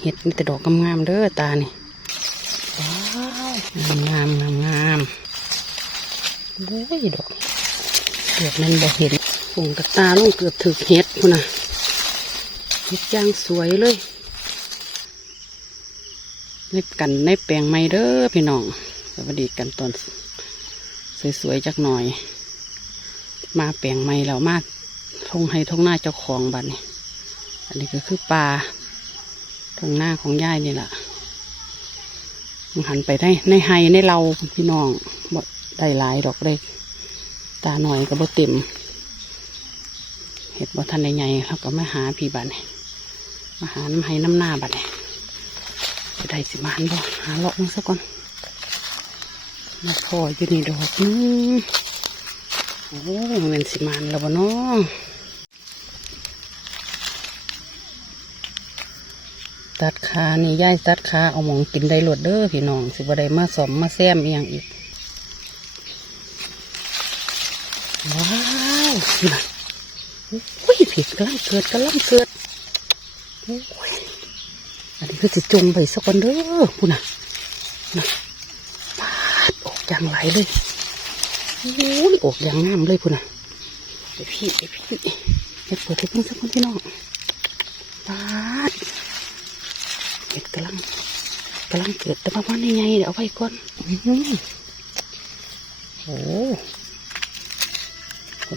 เห็ดมีแต่ดอกงามๆเด้อตานี่ว้าวงามงามงามโอ้ยดอกเกือบนั่นบ่เห็นผงกระตาลงเกือบถึกเห็ดพุ่นนะเห็ดย่างสวยเลยในกันในแปลงไม้เด้อพี่น้องสวัสดีกันตอนสวยๆจักหน่อย มาแปลงไม้แล้วมาทงให้ทงหน้าเจ้าของบัดนี้ อันนี้ก็คือปลา ทงหน้าของยายนี่แหละมันหันไปได้ในไฮในเราพี่น้องบ่ได้หลายดอกเลยตาหน่อยก็บ่เต็มเห็ดบ่ทันได้ใหญ่แล้วก็มาหาพี่บัดนี่มาหาน้ำไห้น้ำหน้าบัดนี่จะได้สิมาหันบ่หาเลาะมึงซะก่อนมาพออยู่นี่ดอกนึงโอ้เงินสิมานแล้วบ่เนาะ ตัดขานี่ย่ายตัดขาเอาหมองกินได้หลดเด้อพี่น้อง สิบ่ได้มาสมมาแซมอีหยังอีก ว้าวนะอุ้ยผิดกำลังเกิดกำลังเกิดโอ้ยอันนี้ก็จะจงไปสักคนเด้อพูน่ะนะปาดออกอย่างไหลเลยโอ้ยออกอย่างงามเลยพูน่ะไอพี่ไอพี่ไอเปิดให้เพิ่งสักคนพี่น้องปาด เห็ดกำลังกำลังเกิดแต่ว่าวันใหญ่ๆเดี๋ยวเอาไว้ก่อนอื้อหือโอ้โห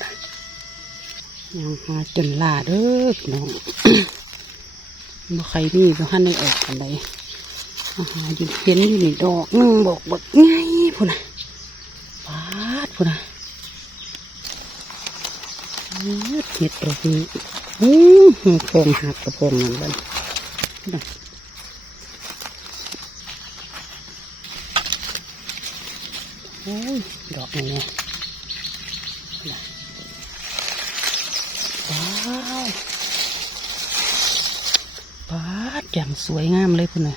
นะยังหาจนลาเด้อพี่น้องบ่ใครมีบ่ทันได้ออกกันเลยอาหาอยู่เห็นอยู่นี่ดอกหนึงบอกบักไงพุ่นน่ะปาดพุ่นน่ะอื้อเห็ดดอกนี้อื้อหือโพรงหักกระโพรงนั่นบัด โอ้ยดอกนี่เนี่ยว้าวปาดอย่างสวยงามเลยพุ่นน่ะ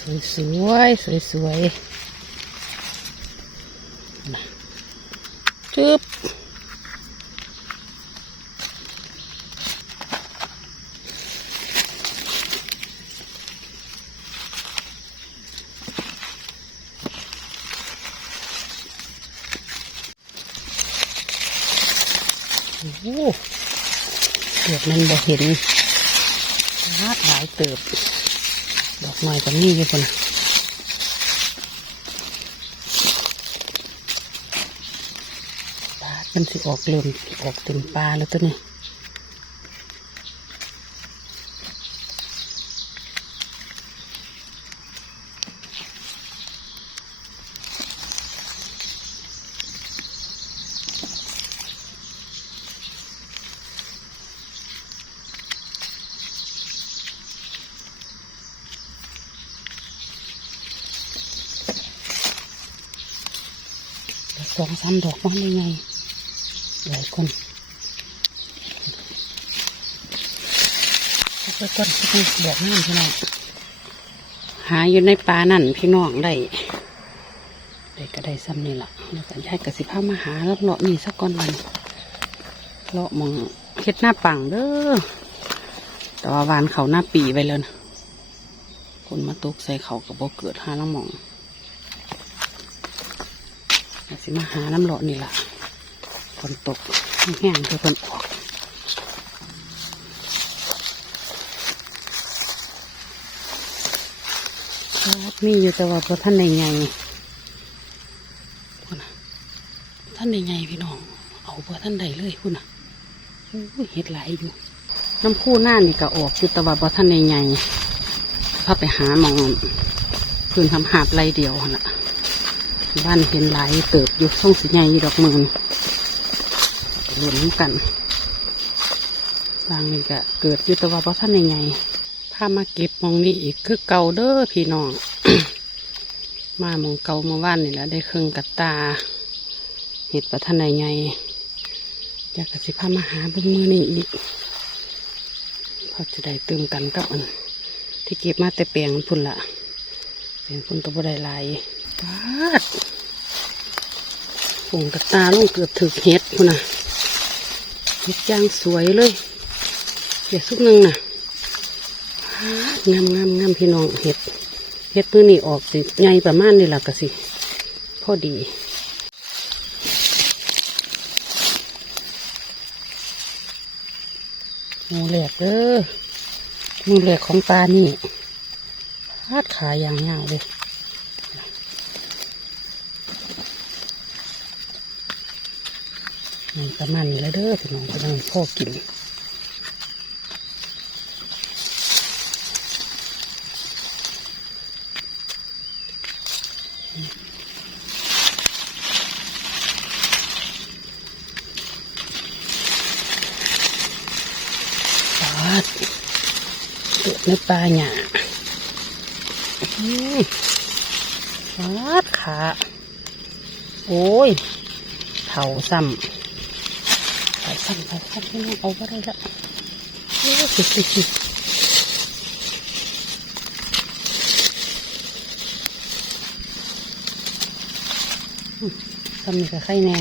สวยสวยสวยสวยๆนะจึ๊บ โอ้เกือบมันบ่เห็นลาดหลายเติบ ดอกหน่อยก็มีอยู่พุ่นน่ะปาดมันสิออกเริ่มออกเต็มปลาแล้วตัวนี้ องสามดอกมันได้ไงหลายคนไปก่อนสักนิดดอกน้ำพี่น้องหาอยู่ในป่านั่นพี่น้องได้ได้ก็ได้ซ้ำนี่แหละแล้วก็ย้ายกระสิพามาหาแล้วเลาะนี่สักก้อนวันเลาะมองเฮ็ดหน้าปังเด้อแต่ว่าวานเขาหน้าปีไปแล้วนะคนมาตกใส่เขากับโบเกิดห้าละหมอง สิมาหาน้ำหล่อนี่ล่ะฝนตกแห้งๆคือฝนออกครับมีอยู่แต่ว่าพอท่านในไงพุ่นนะท่านในไงพี่น้อง เอาพอท่านใดเลยพุ่นน่ะเห็ดหลายอยู่ น้ำคู่หน้านี่ก็ออกอยู่แต่ว่าพอท่านในไงพาไปหาหมองพื้นทำหาบไรเดียวน่ะ บ้านเห็นหลายเติบอยู่ส่องสีใหญ่ดอกเมือนหลุนกันบางนี่ก็เกิดอยู่แตะวันเพราะท่านใหญ่ๆพามาเก็บมองนี้อีกคือเก่าเด้อพี่น้อง มามองเก่าเมื่อวานนี่แหละได้เครื่องกัดตา เห็ดประท่านใหญ่ๆอยากกสิพามาหาเบิ่งมือนี่อีกพอจะได้เติมกันกับอันที่เก็บมาแต่เปลียงพุ่นละเปลียงพุ่นตัวบ่ได้หลาย ผงกระตาลงเกือบถึกเห็ดคุณน่ะเห็ดย่างสวยเลยเดี๋ยวสุกนึงน่ะงามงามงามพี่น้องเห็ดเห็ดมือนี่ออกสิใหญ่ประมาณนี่แหละก็สิพอดีมูแหลกเด้อมูแหลกของปลานี่พาดขาอย่างยาวเลย ประมาณนี้แล้วเด้อพี่น้องกำลังพ่อกินปาดเกิดในปลาหยาอืมปาดขา โอ้ยเผาซ้ำ เผาซ้ำเผาซ้ำพี่น้องเอาก็ได้ละโอ้สิสิสิอืมซ้ำนี่ก็ไข่แน่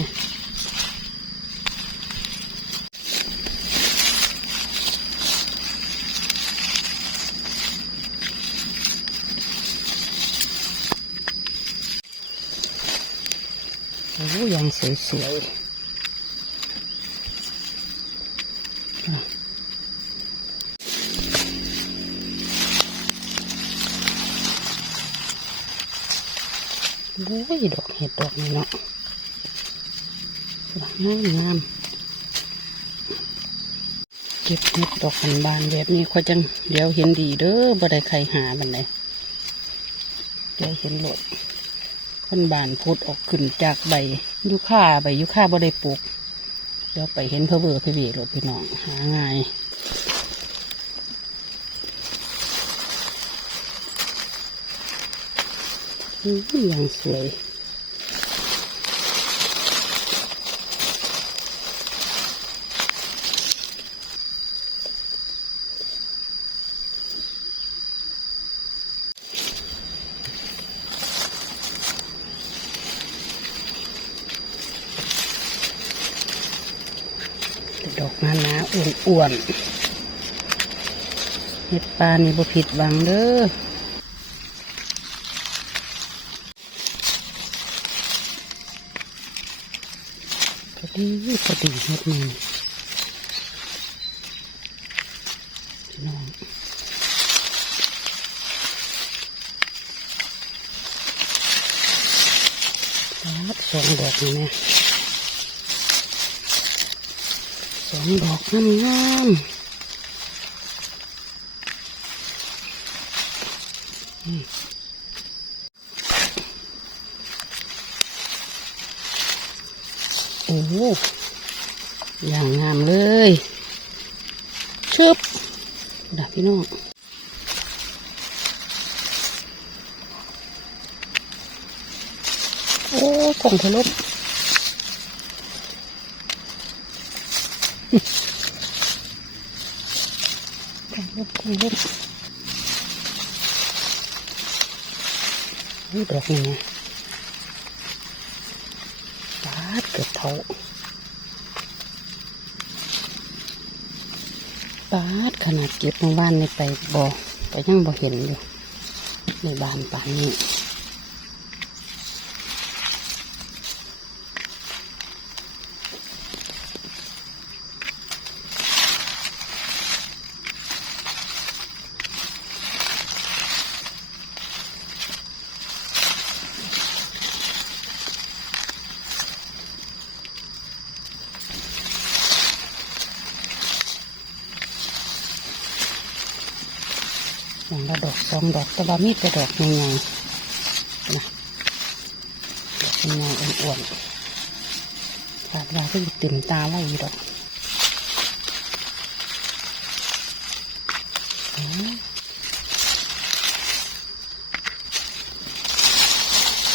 โอ้ยังสวยๆ โอ้ยดอกเห็ดดอกนี่เนาะงามงามเก็บเห็ดดอกหันบานแบบนี้ค่อยจังเดี๋ยวเห็นดีเด้อบ่ได้ใครหาบันไดเดี๋ยวเห็นหลดคนบานพุดออกขึ้นจากใบยุค่าใบยุค่าบ่ได้ปลูกเดี๋ยวไปเห็นเพอเบอร์เพอเบรถพี่น้องหาง่าย อย่างสวยดอกนานาอ้วนๆเห็ดปลานี่บ่ผิดหวังเด้อ อดีพอดีเฮ็ดมันพี่น้องรับสองดอกนี่นะสองดอกงามงามๆอืม อย่างงามเลยชึบดับพี่น้องโอ้กล่องทะลุกล่องลุกกล่องลุนี่ดอกนี่นะ ปาดเกือบเท่าปาดขนาดเก็บในบ้านนี่ไปบ่ก็ยังบ่เห็นอยู่ ในบ้านป่านนี้ อย่างละดอกสองดอกแตะบามีแต่ดอกใหญ่ๆนะดอกใหญ่ๆอ้วนๆขาดว่าก็อยู่เต็มตาไว้อยู่ดอกอืม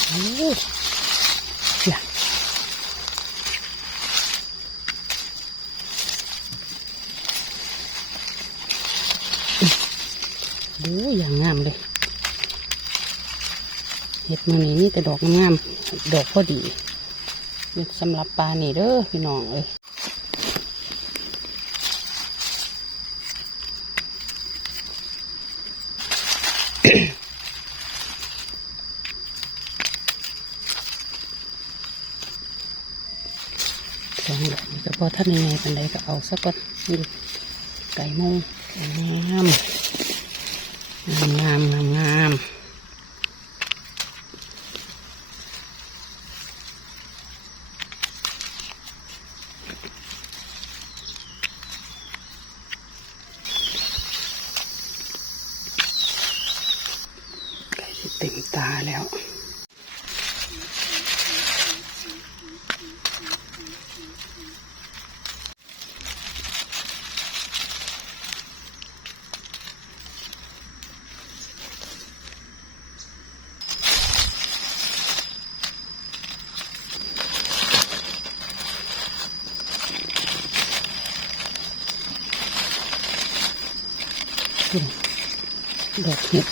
โอ้ย ดูอย่างงามเลยเห็ดมือนี้นี่แต่ดอกงามดอกพอดีนี่สำหรับปลานี่เด้อพี่น้องเอ้ยสองดอกนี่ก็พอท่านยังไงปันใดก็เอาสักก่อนนี่ดูไก่โมงงาม งามงามงามงามเต็มตาแล้ว ดอกเห็ด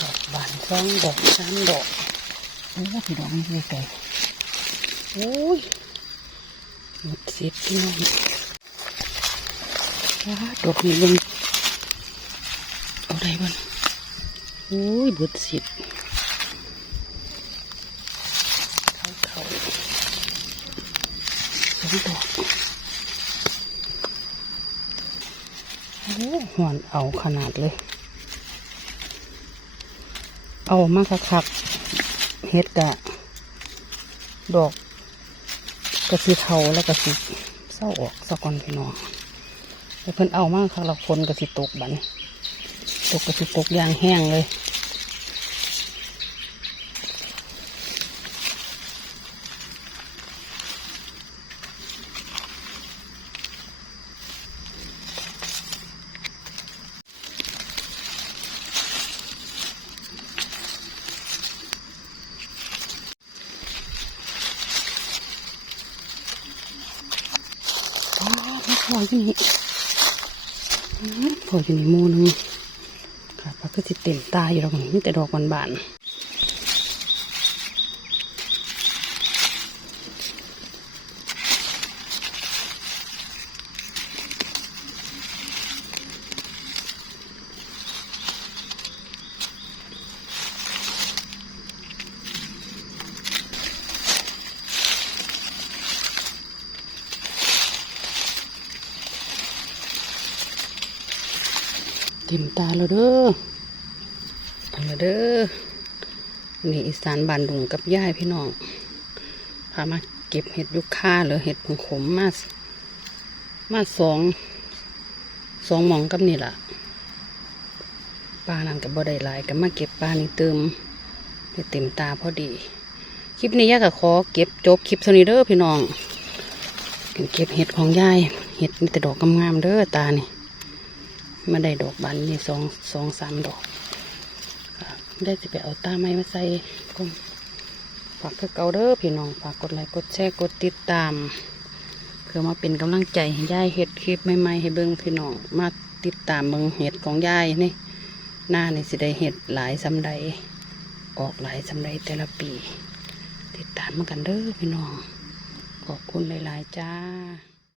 ดอกบานสองดอกสามดอกโอ้พี่ดอกนี่เลยไก่ โอ้ยหมดสิทธิ์พี่น้องว้าดอกนี้ลงเอาได้บ้างโอ้ยเบิดสิทธิ์เขาเขาสองดอกโอ้หอนเอาขนาดเลย เอามาคักๆเฮ็ดกะดอก กระสีเทาแล้วกระสีเศร้าออกสะกอนพี่น้องแล้วเพิ่นเอามากค่ะเราคนกระสีตกบันตกกระสีตกยางแห้งเลย อ๋อไม่นี่พออยู่ในมูนึงค่ะพักก็สิเต็มตาอยู่ดอกนี้แต่ดอกบานๆ เต็มตาแล้วเด้อเอาละเด้อ นี่อีสานบานดุงกับย่ายพี่น้องพามาเก็บเห็ดยุค่าหรือเห็ดผงขมมา มาสอง สองหมองกับนี่ล่ะปลานั่นกับบ่ได้หลายก็มาเก็บปลานี่เติมให้เต็มตาพอดี คลิปนี้ย่าก็ขอเก็บจบคลิปเท่านี้เด้อพี่น้องเก็บเห็ดของยาย เห็ดมีแต่ดอกงามๆเด้อตานี่ มาได้ดอกบานนี่สองสองสามดอกได้จะไปเอาตาไม้มาใส่ก็ฝากคือเกาเด้อพี่น้องฝากกดไลค์กดแชร์กดติดตามเพื่อมาเป็นกำลังใจให้ยายเห็ดคลิปใหม่ๆให้เบิ่งพี่น้องมาติดตามเบิ่งเห็ดของยายนี่หน้านี่สิได้เห็ดหลายสำใดออกหลายสำใดแต่ละปี ติดตามมากันเด้อพี่น้องขอบคุณหลายๆจ้า